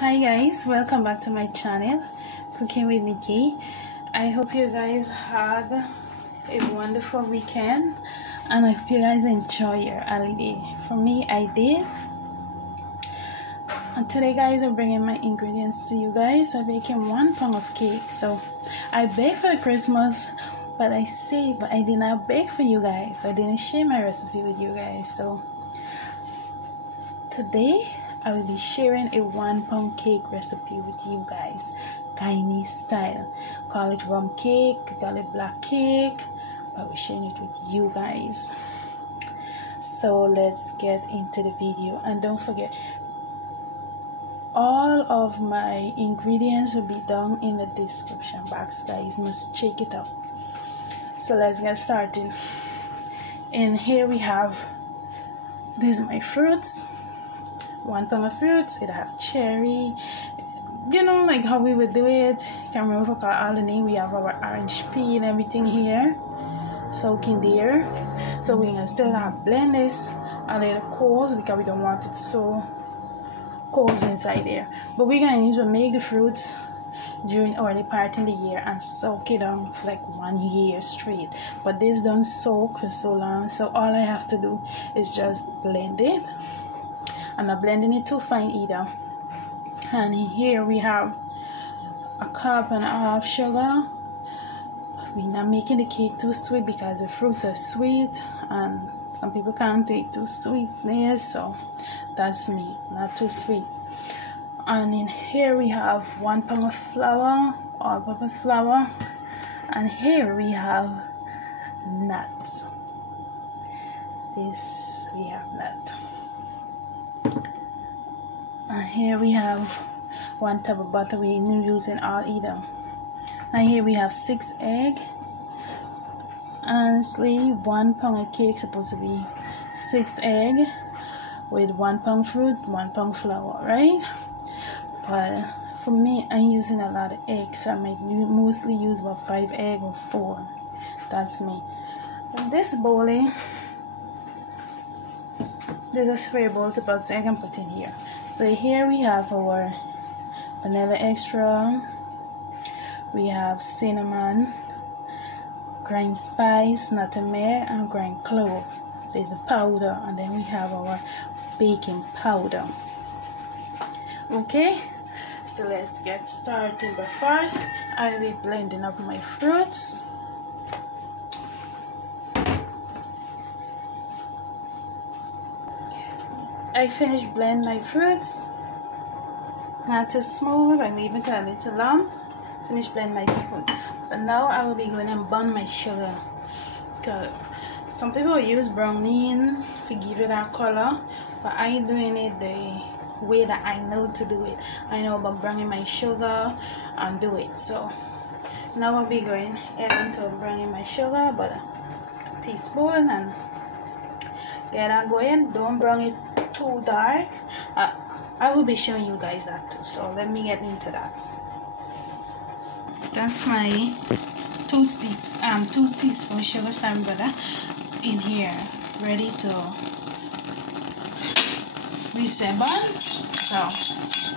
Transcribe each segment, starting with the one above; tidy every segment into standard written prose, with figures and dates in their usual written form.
Hi guys, welcome back to my channel, Cooking with Nikki. I hope you guys had a wonderful weekend and I hope you guys enjoy your holiday. For me, I did. And today guys, I'm bringing my ingredients to you guys. I'm baking 1 pound of cake. So I baked for Christmas, but I did not bake for you guys. I didn't share my recipe with you guys. So today I will be sharing a 1 pound cake recipe with you guys, Guyanese style. Call it rum cake, call it black cake, but we're sharing it with you guys. So let's get into the video, and don't forget, all of my ingredients will be down in the description box, guys. Must check it out. So let's get started. And here we have, these are my fruits. 1 pound of fruits. It have cherry, you know, like how we would do it. Can't remember all the name. We have our orange peel and everything here soaking there. So we're gonna still have blend this a little cold because we don't want it so cold inside there. But we're gonna use to make the fruits during early part in the year and soak it down for like 1 year straight. But this don't soak for so long, so all I have to do is just blend it. I'm not blending it too fine either. And here we have a cup and a half sugar. We're not making the cake too sweet because the fruits are sweet and some people can't take too sweetness, so that's me, not too sweet. And in here we have 1 pound of flour, all-purpose flour, and here we have nuts. This we have nut. And here we have 1 tub of butter. We're using all either. And here we have 6 eggs. Honestly, 1 pound of cake supposed to be 6 eggs with 1 pound fruit, 1 pound flour, right? But for me, I'm using a lot of eggs, so I might mostly use about 5 eggs or 4. That's me. And this bowl, there's a spray bowl to put, so I can put in here. So here we have our vanilla extra, we have cinnamon, grind spice, nutmeg, and grind clove. There's a powder, and then we have our baking powder. Okay, so let's get started. But first, I will be blending up my fruits. I finished blending my fruits. Not too smooth, I leave it a little long. Finish blending my fruit. But now I will be going and burn my sugar. Because some people use browning to give it that color, but I ain't doing it the way that I know to do it. I know about browning my sugar and do it. So now I'll be going into browning my sugar, but a teaspoon, and get that going. Don't brown it too dark. I will be showing you guys that too, so let me get into that. That's my 2 teaspoon sugar syrup butter in here, ready to reset burn. So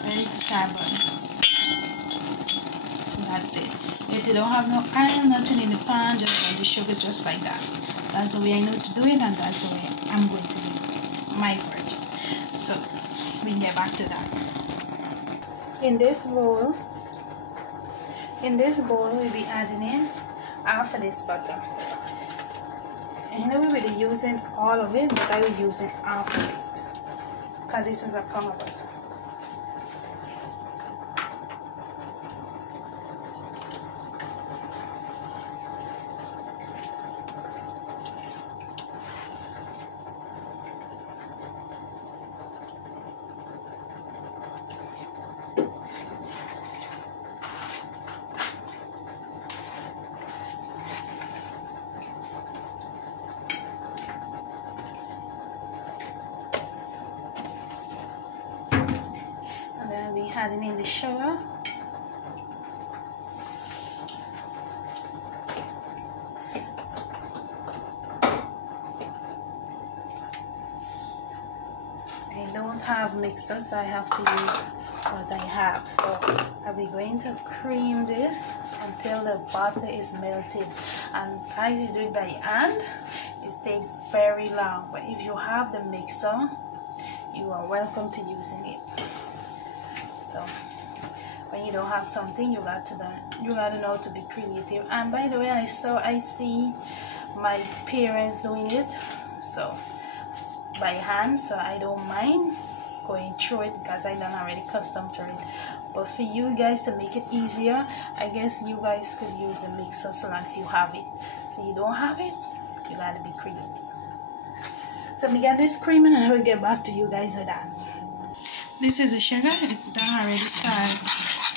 ready to start burning. So that's it. If you don't have no iron, nothing in the pan, just blend the sugar just like that. That's the way I know to do it, and that's the way I'm going to do my version. So we get back to that. In this bowl, we'll be adding in half of this butter. And you know we will be using all of it, but I will be using half of it because this is a pound of butter. Then we adding in the sugar. I don't have mixer, so I have to use what I have. So I'll be going to cream this until the butter is melted. And guys, you do it by hand, it takes very long, but if you have the mixer, you are welcome to using it. So when you don't have something, you got to know to be creative. And by the way, I see my parents doing it, so by hand, so I don't mind going through it because I done already accustomed to it. But for you guys to make it easier, I guess you guys could use the mixer so long as you have it. So you don't have it, you gotta be creative. So let me get this creaming and I will get back to you guys with that. This is the sugar. It done already started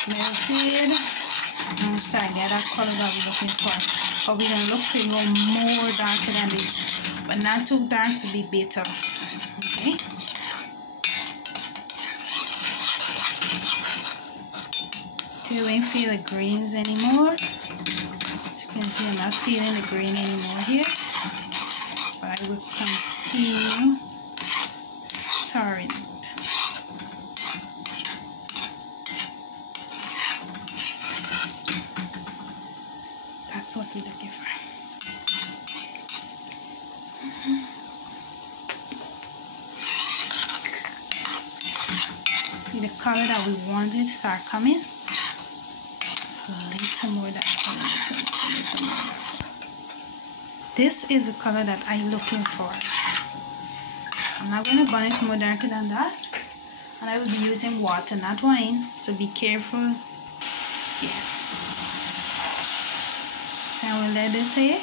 melted and start get that color that we're looking for. But we're gonna look for more darker than this, but not too dark to be bitter. Okay. Till you ain't feel the greens anymore. As you can see, I'm not feeling the green anymore here, but I will continue stirring it. That's what we're looking for. See the color that we wanted start coming. A little more that color. A little more. This is the color that I'm looking for. I'm not going to burn it more darker than that. And I will be using water, not wine. So be careful. Yeah. I will let this here.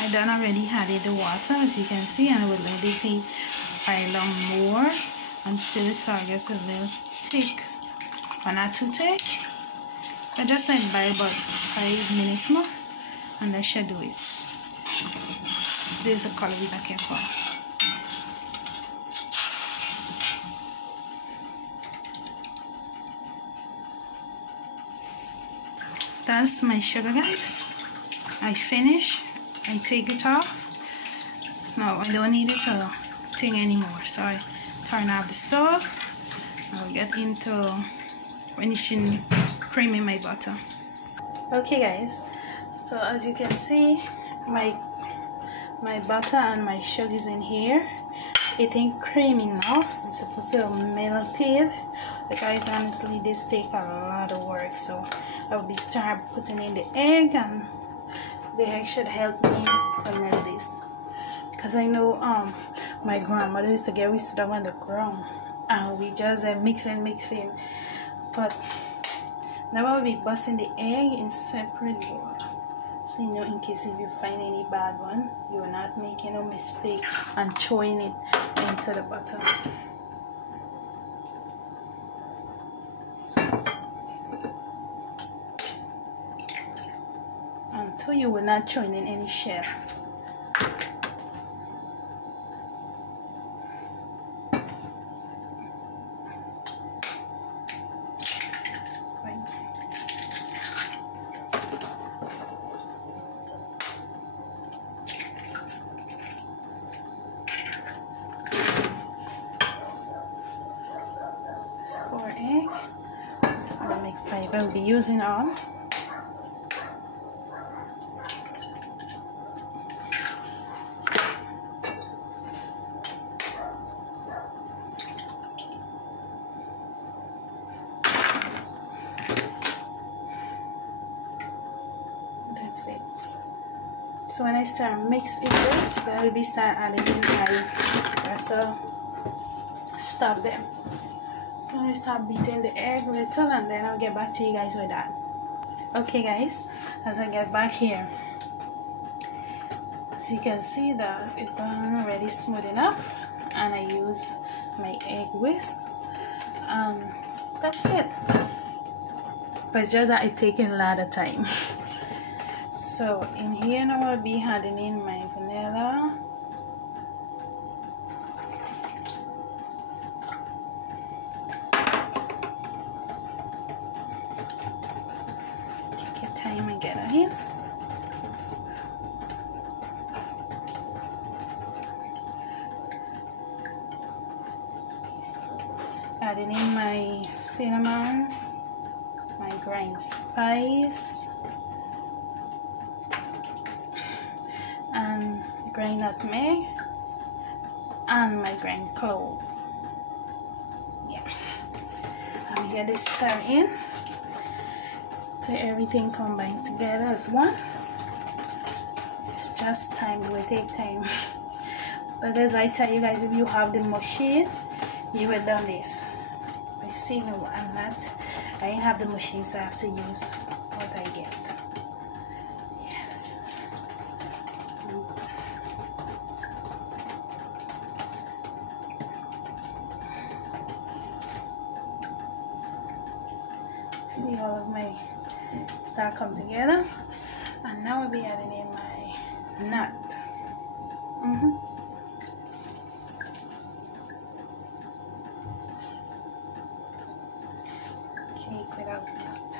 I done already added the water, as you can see, and I will let this here pile on more until it starts get a little thick, but not too thick. I just like by about 5 minutes more, and that should do it. This is the color we're looking for. That's my sugar, guys. I finish. I take it off. No, I don't need it to thing anymore. So I turn off the stove. I'll get into finishing creaming my butter. Okay, guys. So as you can see, my butter and my sugar is in here. It ain't creamy enough. It's supposed to melt it. But guys, honestly, this takes a lot of work. So I will be start putting in the egg, and the egg should help me to melt this. Because I know my grandmother used to get we sit down on the ground and we just mixing. But now I'll be busting the egg in separate bowl. So you know, in case if you find any bad one, you're not making a mistake and throwing it into the butter. Until you will not join in any shell. This 4 egg. So I'm gonna make 5. I'll be using all. That's it. So when I start mixing this, then I'll be start adding in my rest of stuff them. So I start beating the egg little, and then I'll get back to you guys with that. Okay guys, as I get back here, as you can see that it's done already smooth enough, and I use my egg whisk, and that's it. But it's just that it's taking a lot of time. So in here now I'll be adding in my vanilla. Take your time and get it in. adding in my cinnamon, my ground spice, and ground nutmeg, and my ground clove. Yeah, I'm gonna stir in till everything combined together as one. It's just time, it will take time. But as I tell you guys, if you have the machine, you would done this. But see, no, I ain't have the machine, so I have to use what I get. Yes. See, all of my start come together, and now we'll be adding in my nut. Cake without nut.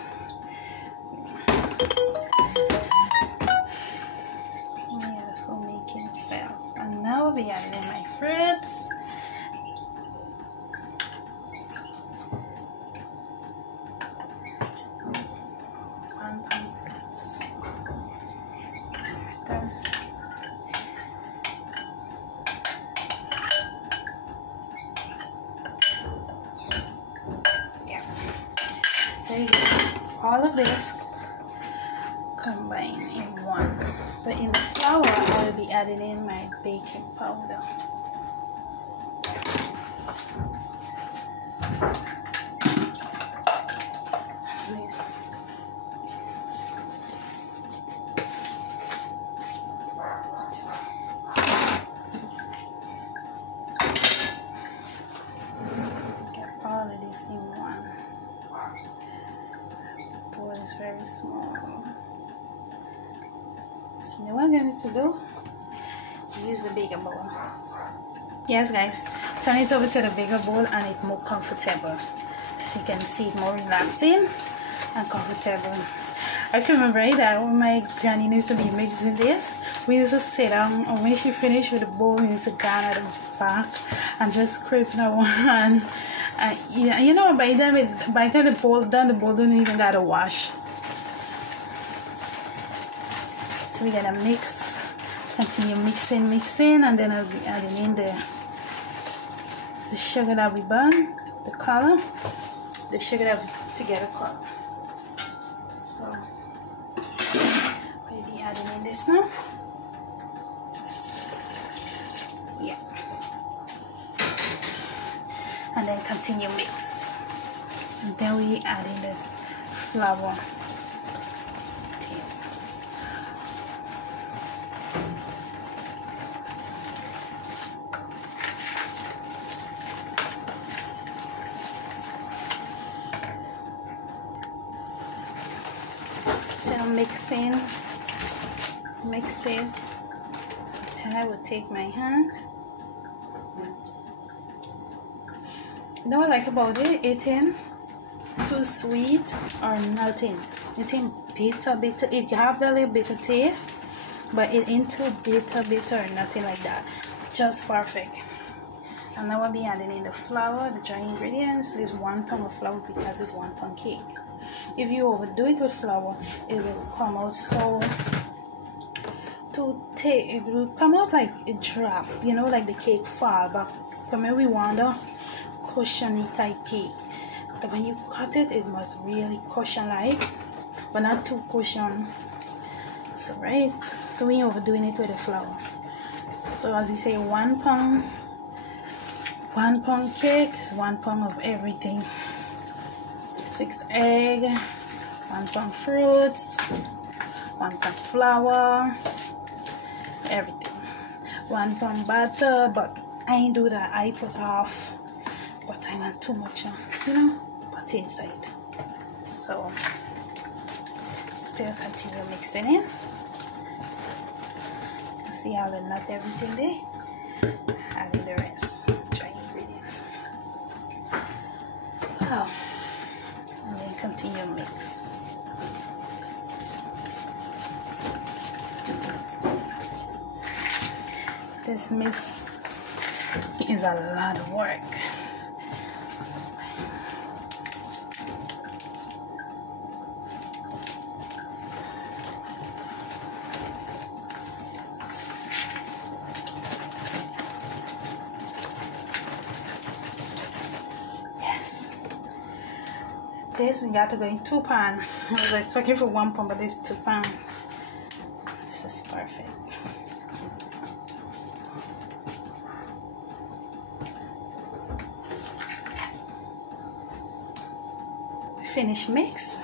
Beautiful making self. And now we'll be adding in my fruits. All of this combined in one, but in the flour I will be adding in my baking powder. Get all of this in one. Is very small. So now what I'm going to do, use the bigger bowl. Yes guys, turn it over to the bigger bowl and it's more comfortable, so you can see it more relaxing and comfortable. I can remember that when my granny used to be mixing this, we used to sit down, and when she finished with the bowl, we used to go at the back and just scrape it on one hand. Yeah, you know, by the time the bowl done, the bowl don't even gotta wash. So we're gonna mix, continue mixing, and then I'll be adding in the sugar that we burn, the color, the sugar that we put together color. So we'll be adding in this now. Yeah. And then continue mix, and then we add in the flour. Still mixing. Then I will take my hand. You know what I like about it? It ain't too sweet or nothing. It ain't bitter. It have that little bitter taste, but it ain't too bitter or nothing like that. Just perfect. And now I'll be adding in the flour, the dry ingredients. Is 1 pound of flour because it's 1 pound cake. If you overdo it with flour, it will come out so it will come out like a drop, you know, like the cake fall back. Come here, we want a cushiony type cake. But when you cut it, it must really cushion like, but not too cushion. So right, so we overdoing it with the flour. So as we say, 1 pound cake is 1 pound of everything. 6 egg, 1 pound fruits, 1 pound flour, everything. 1 pound butter, but I ain't do that. I put half, but I want too much, you know, put inside. So still continue mixing in. You see how the nut everything there. Adding the rest, dry ingredients. Wow. And then continue mix. This mix is a lot of work. this, you got to go in 2 pans. I was expecting for 1 pan, but this 2 pans. This is perfect. Finish mix.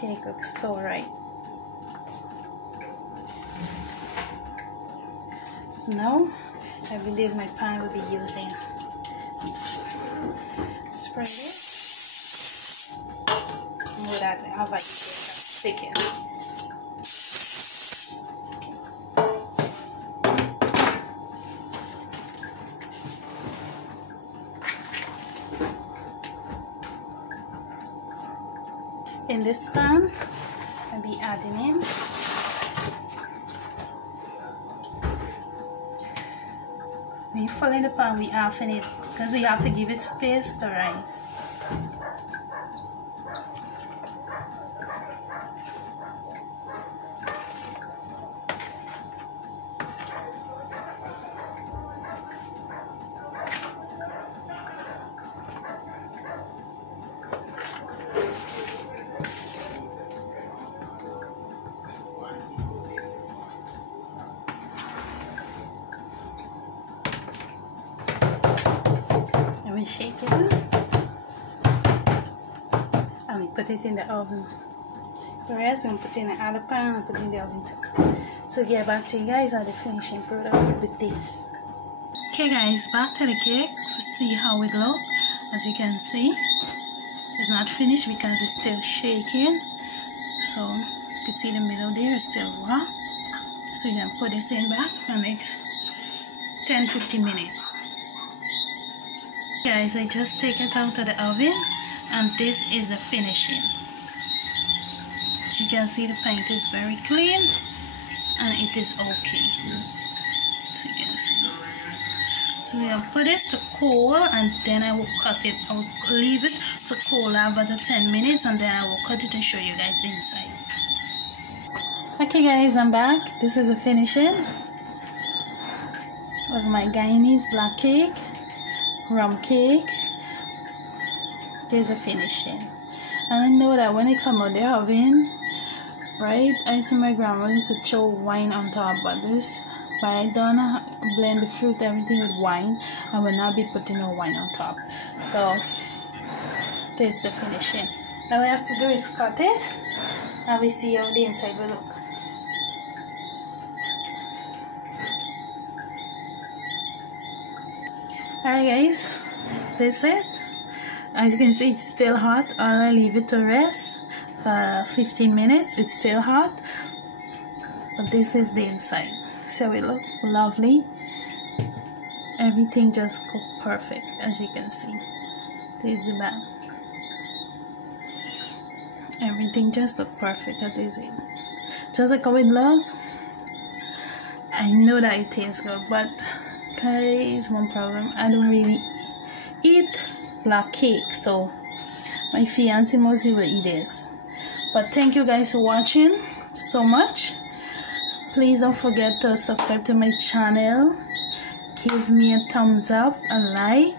Cake looks so right. So now I believe my pan will be using. Spread it. And with that, I have a stick it. In this pan, I'll be adding in when you fill in the pan, we half in it because we have to give it space to rise. We shake it and we put it in the oven. The rest we put in the other pan and put in the oven too. So get back to you guys at the finishing product with this. Okay guys, back to the cake to see how it looks. As you can see, it's not finished because it's still shaking. So you can see the middle there is still raw. So you can put this in back for the next 10-15 minutes. Guys, I just take it out of the oven and this is the finishing. As you can see, the paint is very clean and it is okay. So you can see. So we will put this to cool and then I will cut it. I will leave it to cool about 10 minutes and then I will cut it and show you guys the inside. Okay guys, I'm back. This is the finishing of my Guyanese black cake. Rum cake. There's a finishing, and I know that when it come out the oven, right, I see my grandma used to throw wine on top, but this, by I done blend the fruit everything with wine, I will not be putting no wine on top. So there's the finishing. Now what I have to do is cut it and we see how the inside will look. Alright guys, this is it. As you can see, it's still hot. I'll leave it to rest for 15 minutes. It's still hot, but this is the inside. So it looks lovely. Everything just cooked perfect, as you can see. This is the back. Everything just look perfect. That is it. Just like how it look. I know that it tastes good, but guys, one problem, I don't really eat black cake, so my fiance mostly will eat this. But thank you guys for watching so much. Please don't forget to subscribe to my channel, give me a thumbs up, a like,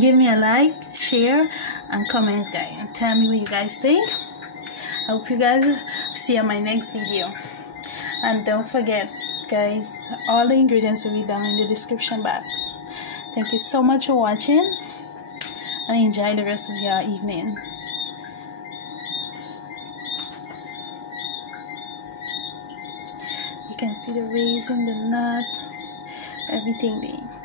give me a like, share and comment guys, and tell me what you guys think. I hope you guys see you in my next video. And don't forget guys, all the ingredients will be down in the description box. Thank you so much for watching and enjoy the rest of your evening. You can see the raisin, the nut, everything there.